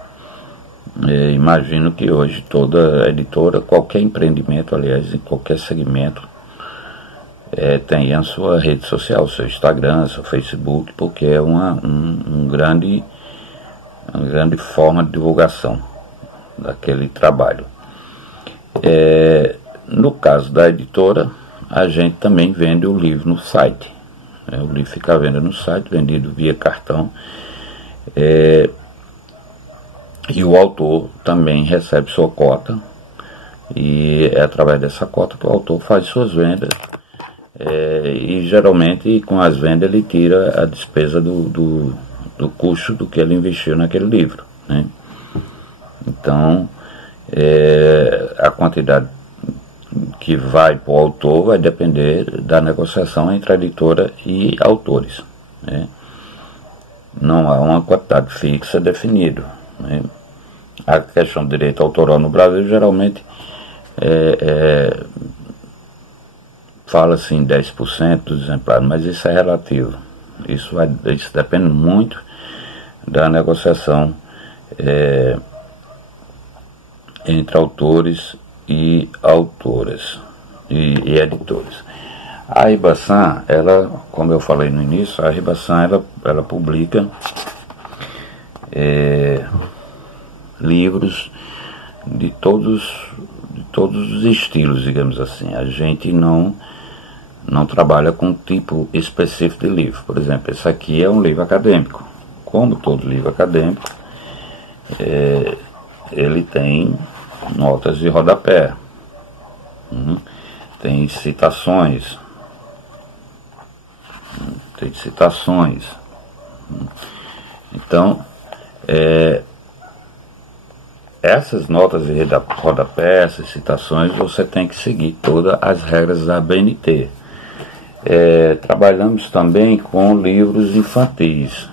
Imagino que hoje toda editora, qualquer empreendimento, aliás, em qualquer segmento, tem a sua rede social, seu Instagram, seu Facebook, porque é uma grande forma de divulgação daquele trabalho. No caso da editora, a gente também vende o livro no site. O livro fica à venda no site, vendido via cartão. E o autor também recebe sua cota, e é através dessa cota que o autor faz suas vendas, e geralmente com as vendas ele tira a despesa do custo do que ele investiu naquele livro, né? Então a quantidade que vai para o autor vai depender da negociação entre a editora e autores, né? Não há uma quantidade fixa definida, né? A questão do direito autoral no Brasil geralmente fala-se em 10% dos exemplares, mas isso é relativo. Isso depende muito da negociação entre autores e autoras e editores. A Ribasan, ela, como eu falei no início, a Ribasan ela publica livros de todos os estilos, digamos assim. A gente não trabalha com um tipo específico de livro. Por exemplo, esse aqui é um livro acadêmico. Como todo livro acadêmico, ele tem notas de rodapé, tem citações, Então, essas notas de rodapé, essas citações, você tem que seguir todas as regras da ABNT. Trabalhamos também com livros infantis.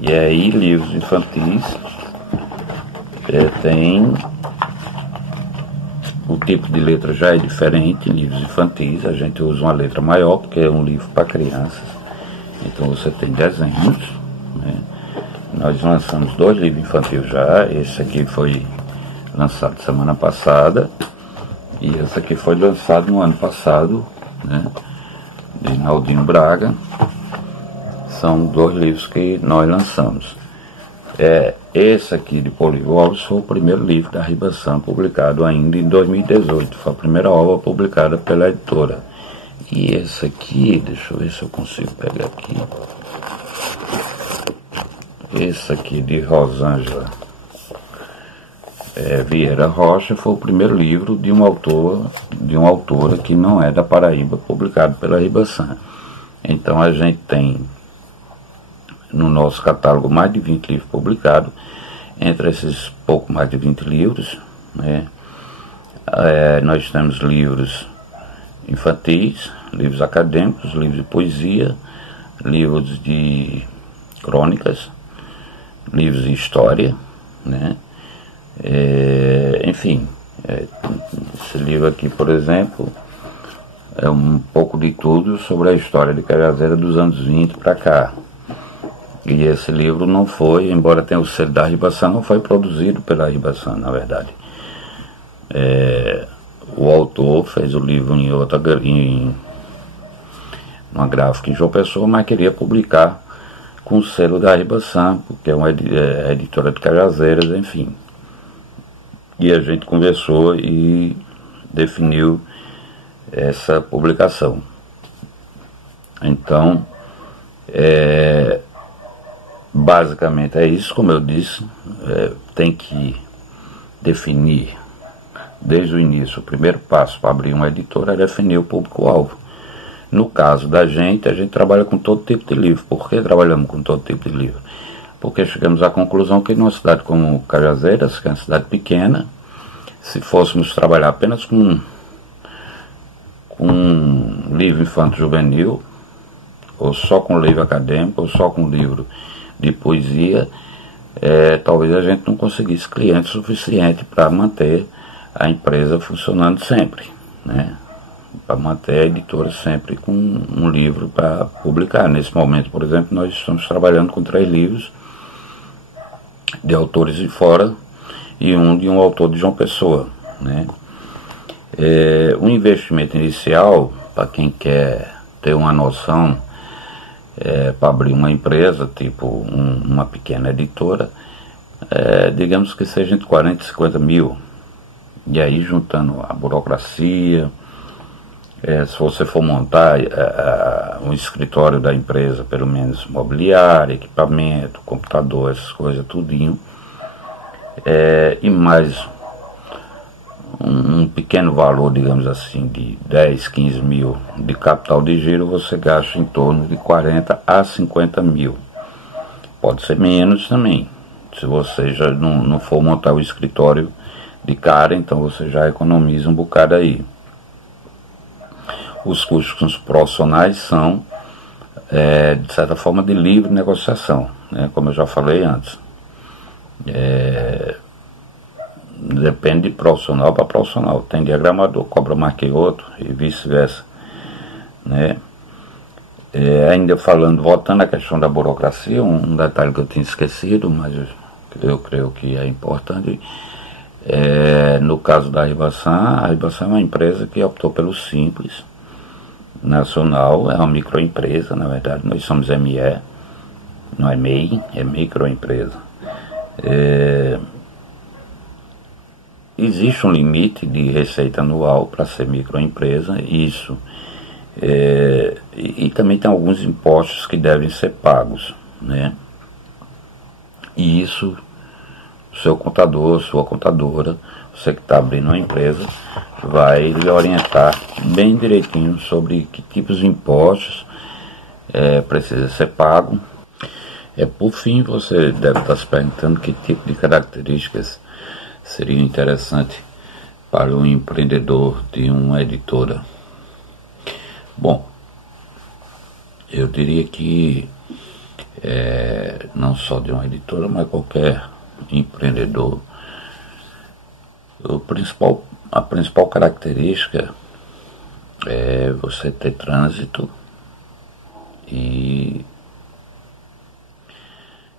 E aí, livros infantis tem o tipo de letra já é diferente. Em livros infantis a gente usa uma letra maior, porque é um livro para crianças. Então você tem desenhos, né? Nós lançamos 2 livros infantis já. Esse aqui foi lançado semana passada, e esse aqui foi lançado no ano passado, né, de Naldinho Braga. São 2 livros que nós lançamos. Esse aqui de Polivolos foi o primeiro livro da Ribasan, publicado ainda em 2018. Foi a primeira obra publicada pela editora. E esse aqui, deixa eu ver se eu consigo pegar aqui. Esse aqui de Rosângela Vieira Rocha foi o primeiro livro de uma autora que não é da Paraíba, publicado pela Ribasan. Então a gente tem no nosso catálogo mais de 20 livros publicados. Entre esses pouco mais de 20 livros, né, nós temos livros infantis, livros acadêmicos, livros de poesia, livros de crônicas, livros de história, né? Enfim, esse livro aqui, por exemplo, é um pouco de tudo sobre a história de Cajazeiras dos anos 20 para cá. E esse livro não foi, embora tenha o selo da Ribasan, não foi produzido pela Ribasan, na verdade. O autor fez o livro em uma gráfica em João Pessoa, mas queria publicar com o selo da Ribasan, porque é uma editora de Cajazeiras, enfim. E a gente conversou e definiu essa publicação. Então, basicamente é isso. Como eu disse, tem que definir desde o início. O primeiro passo para abrir uma editora é definir o público-alvo. No caso da gente, a gente trabalha com todo tipo de livro. Por que trabalhamos com todo tipo de livro? Porque chegamos à conclusão que numa cidade como Cajazeiras, que é uma cidade pequena, se fôssemos trabalhar apenas com livro infanto-juvenil, ou só com livro acadêmico, ou só com livro de poesia, talvez a gente não conseguisse cliente suficiente para manter a empresa funcionando sempre, né? Para manter a editora sempre com um livro para publicar. Nesse momento, por exemplo, nós estamos trabalhando com 3 livros de autores de fora e de um autor de João Pessoa, né? O investimento inicial, para quem quer ter uma noção, para abrir uma empresa, tipo uma pequena editora, digamos que seja entre 40 e 50 mil. E aí, juntando a burocracia, se você for montar um escritório da empresa, pelo menos mobiliário, equipamento, computador, essas coisas, tudinho, e mais um pequeno valor, digamos assim, de 10, 15 mil de capital de giro, você gasta em torno de 40 a 50 mil. Pode ser menos também. Se você já não for montar o escritório de cara, então você já economiza um bocado aí. Os custos profissionais são, de certa forma, de livre negociação, né? Como eu já falei antes. Depende de profissional para profissional. Tem diagramador, cobra mais que outro e vice-versa, né? Ainda voltando à questão da burocracia, um detalhe que eu tinha esquecido, mas eu creio que é importante. No caso da Ribaçã, a Ribaçã é uma empresa que optou pelo Simples Nacional, é uma microempresa, na verdade. Nós somos ME, não é MEI, é microempresa. Existe um limite de receita anual para ser microempresa, isso. E também tem alguns impostos que devem ser pagos, né? E isso, seu contador, sua contadora, você que está abrindo uma empresa, vai lhe orientar bem direitinho sobre que tipos de impostos precisa ser pago. Por fim, você deve estar se perguntando que tipo de características seria interessante para um empreendedor de uma editora. Bom, eu diria que não só de uma editora, mas qualquer empreendedor, a principal característica é você ter trânsito e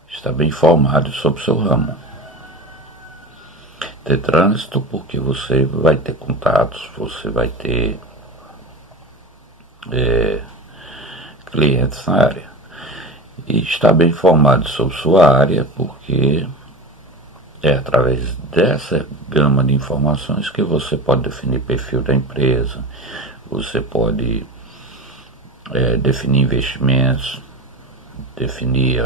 estar bem informado sobre o seu ramo. Ter trânsito porque você vai ter contatos, você vai ter clientes na área. E estar bem informado sobre sua área porque é através dessa gama de informações que você pode definir perfil da empresa, você pode definir investimentos, definir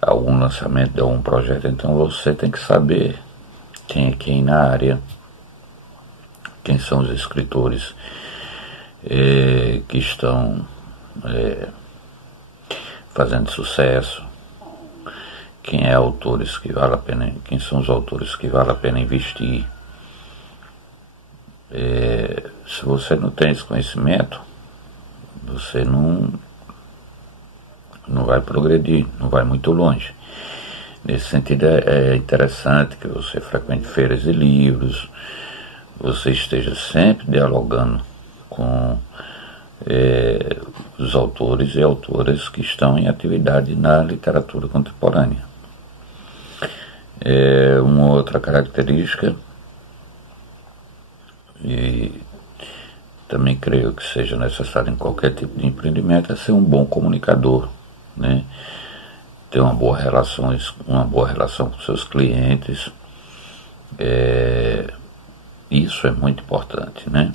algum lançamento de algum projeto. Então você tem que saber quem é quem na área, quem são os escritores que estão fazendo sucesso, quem são os autores que vale a pena investir. Se você não tem esse conhecimento, você não vai progredir, não vai muito longe. Nesse sentido, é interessante que você frequente feiras de livros, você esteja sempre dialogando com os autores e autoras que estão em atividade na literatura contemporânea. Uma outra característica, e também creio que seja necessário em qualquer tipo de empreendimento, é ser um bom comunicador, né? Ter uma boa relação com seus clientes. Isso é muito importante, né?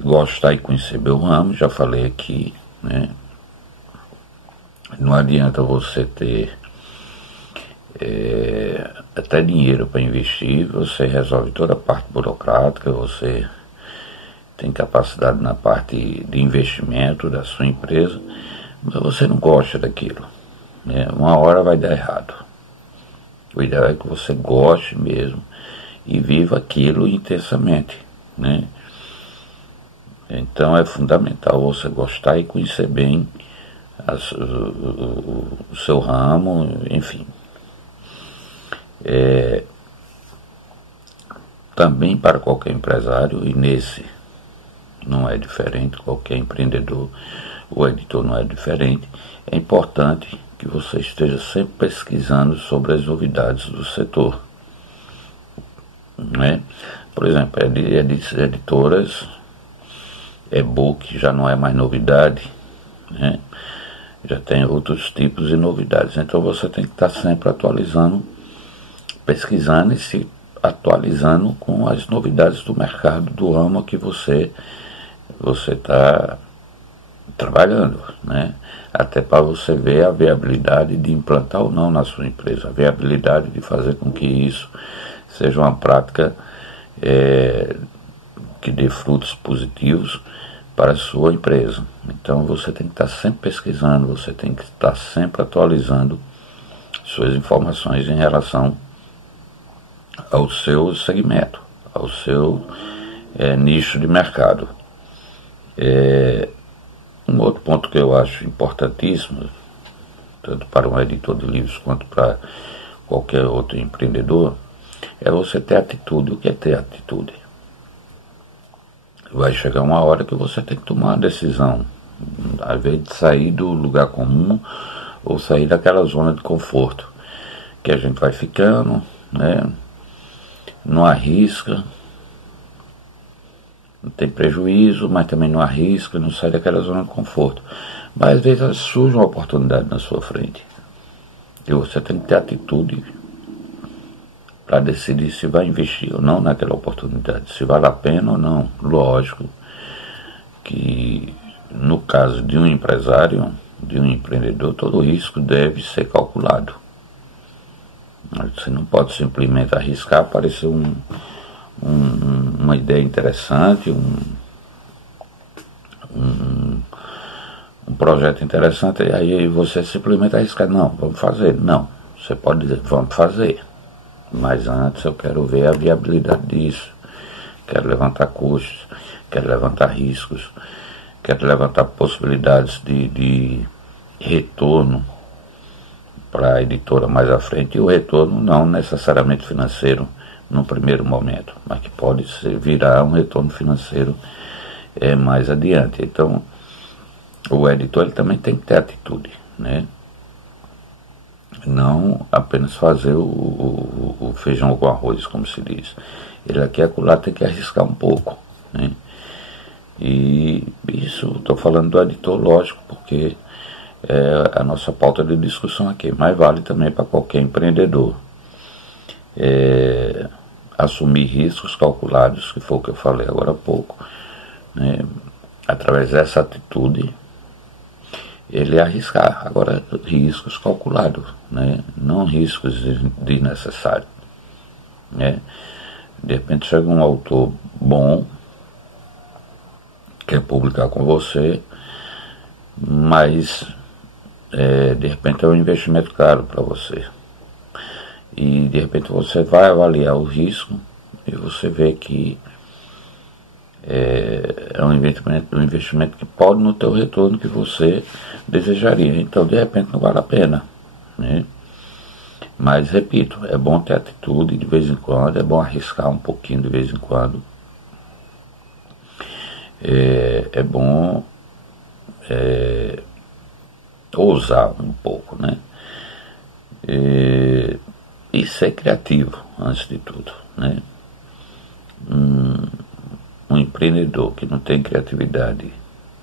Gostar e conhecer meu ramo, já falei aqui, né? Não adianta você ter até dinheiro para investir, você resolve toda a parte burocrática, você tem capacidade na parte de investimento da sua empresa, mas você não gosta daquilo, né? Uma hora vai dar errado. O ideal é que você goste mesmo e viva aquilo intensamente, né? Então é fundamental você gostar e conhecer bem o seu ramo, enfim. Também para qualquer empresário, e nesse não é diferente, qualquer empreendedor, o editor não é diferente, é importante que você esteja sempre pesquisando sobre as novidades do setor. Né? Por exemplo, editoras, e-book já não é mais novidade, né? Já tem outros tipos de novidades, então você tem que estar sempre atualizando, pesquisando e se atualizando com as novidades do mercado, do ramo que você está trabalhando, né? Até para você ver a viabilidade de implantar ou não na sua empresa, a viabilidade de fazer com que isso seja uma prática que dê frutos positivos para a sua empresa. Então você tem que estar sempre pesquisando, você tem que estar sempre atualizando suas informações em relação ao seu segmento, ao seu nicho de mercado. Um outro ponto que eu acho importantíssimo, tanto para um editor de livros quanto para qualquer outro empreendedor, é você ter atitude. O que é ter atitude? Vai chegar uma hora que você tem que tomar uma decisão, ao invés de sair do lugar comum ou sair daquela zona de conforto, que a gente vai ficando, né? Não arrisca, não tem prejuízo, mas também não arrisca, não sai daquela zona de conforto. Mas às vezes surge uma oportunidade na sua frente, e você tem que ter atitude para decidir se vai investir ou não naquela oportunidade, se vale a pena ou não. Lógico que no caso de um empresário, de um empreendedor, todo risco deve ser calculado. Você não pode simplesmente arriscar, aparecer uma ideia interessante, um projeto interessante, e aí você simplesmente arriscar, não, vamos fazer. Não, você pode dizer, vamos fazer, mas antes eu quero ver a viabilidade disso, quero levantar custos, quero levantar riscos, quero levantar possibilidades de retorno para a editora mais à frente, e o retorno não necessariamente financeiro no primeiro momento, mas que pode virar um retorno financeiro mais adiante. Então, o editor ele também tem que ter atitude, né? Não apenas fazer o feijão com arroz, como se diz. Ele aqui e acolá tem que arriscar um pouco, né? E isso, estou falando do editor, lógico, porque é a nossa pauta de discussão aqui, mas vale também para qualquer empreendedor. Assumir riscos calculados, que foi o que eu falei agora há pouco, né? Através dessa atitude, ele arriscar. Agora, riscos calculados, né? Não riscos desnecessários, né? De repente chega um autor bom, quer publicar com você, mas de repente é um investimento caro para você, e de repente você vai avaliar o risco e você vê que é um investimento que pode não ter o retorno que você desejaria, então de repente não vale a pena, né? Mas repito, é bom ter atitude de vez em quando, é bom arriscar um pouquinho de vez em quando, é bom ousar um pouco, né? E ser criativo, antes de tudo, né? Um empreendedor que não tem criatividade,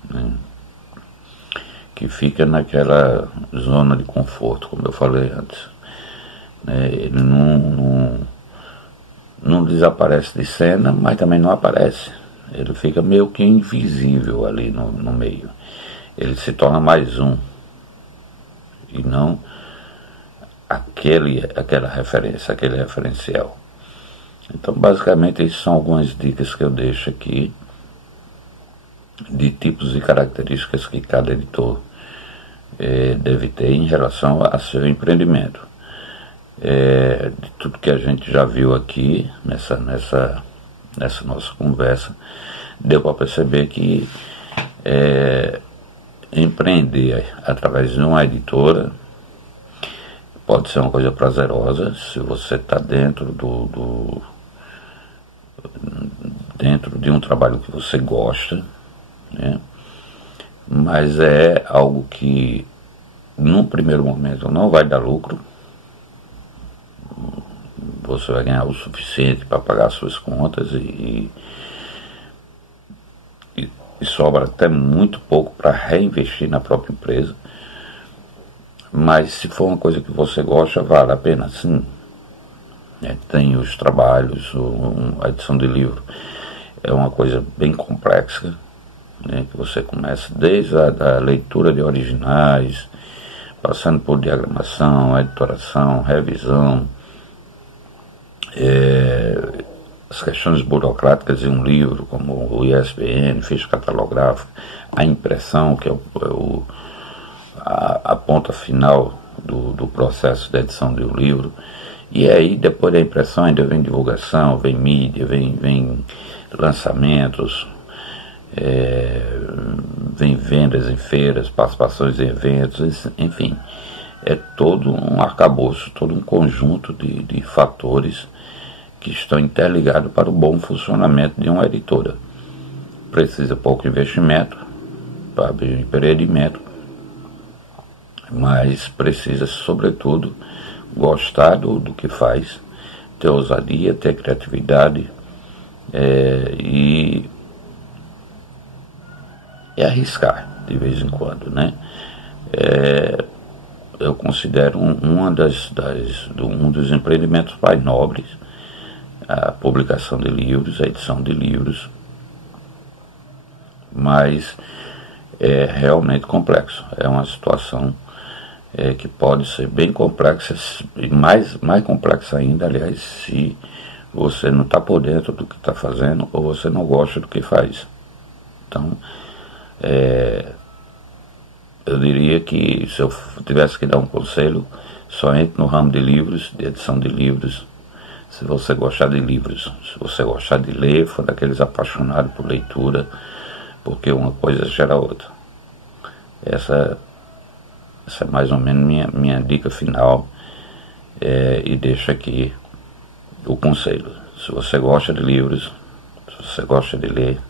né? Que fica naquela zona de conforto, como eu falei antes, né? Ele não desaparece de cena, mas também não aparece. Ele fica meio que invisível ali no meio. Ele se torna mais um, e não aquela referência, aquele referencial. Então, basicamente, essas são algumas dicas que eu deixo aqui de tipos e características que cada editor deve ter em relação a seu empreendimento. De tudo que a gente já viu aqui nessa nossa conversa, deu para perceber que empreender através de uma editora pode ser uma coisa prazerosa se você está dentro dentro de um trabalho que você gosta, né? Mas é algo que num primeiro momento não vai dar lucro. Você vai ganhar o suficiente para pagar suas contas e sobra até muito pouco para reinvestir na própria empresa. Mas se for uma coisa que você gosta, vale a pena, sim. Tem os trabalhos, a edição de livro é uma coisa bem complexa, né, que você começa desde a leitura de originais, passando por diagramação, editoração, revisão, as questões burocráticas de um livro, como o ISBN, ficha catalográfica, a impressão, que é a ponta final do processo de edição de um livro. E aí, depois da impressão, ainda vem divulgação, vem mídia, vem lançamentos, vem vendas em feiras, participações em eventos, enfim. É todo um arcabouço, todo um conjunto de fatores que estão interligados para o bom funcionamento de uma editora. Precisa pouco investimento para abrir um empreendimento, mas precisa, sobretudo, gostar do que faz, ter ousadia, ter criatividade e arriscar de vez em quando, né? Eu considero um dos empreendimentos mais nobres a publicação de livros, a edição de livros, mas é realmente complexo. É uma situação que pode ser bem complexa, e mais complexa ainda, aliás, se você não está por dentro do que está fazendo ou você não gosta do que faz. Então, eu diria que se eu tivesse que dar um conselho, só entre no ramo de livros, de edição de livros, se você gostar de livros, se você gostar de ler, for daqueles apaixonados por leitura, porque uma coisa gera outra. Essa é mais ou menos minha dica final, e deixo aqui o conselho. Se você gosta de livros, se você gosta de ler,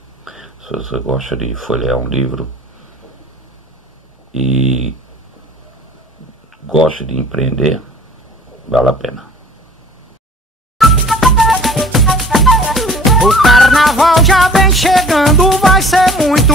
se você gosta de folhear um livro e gosta de empreender, vale a pena. O carnaval já vem chegando, vai ser muito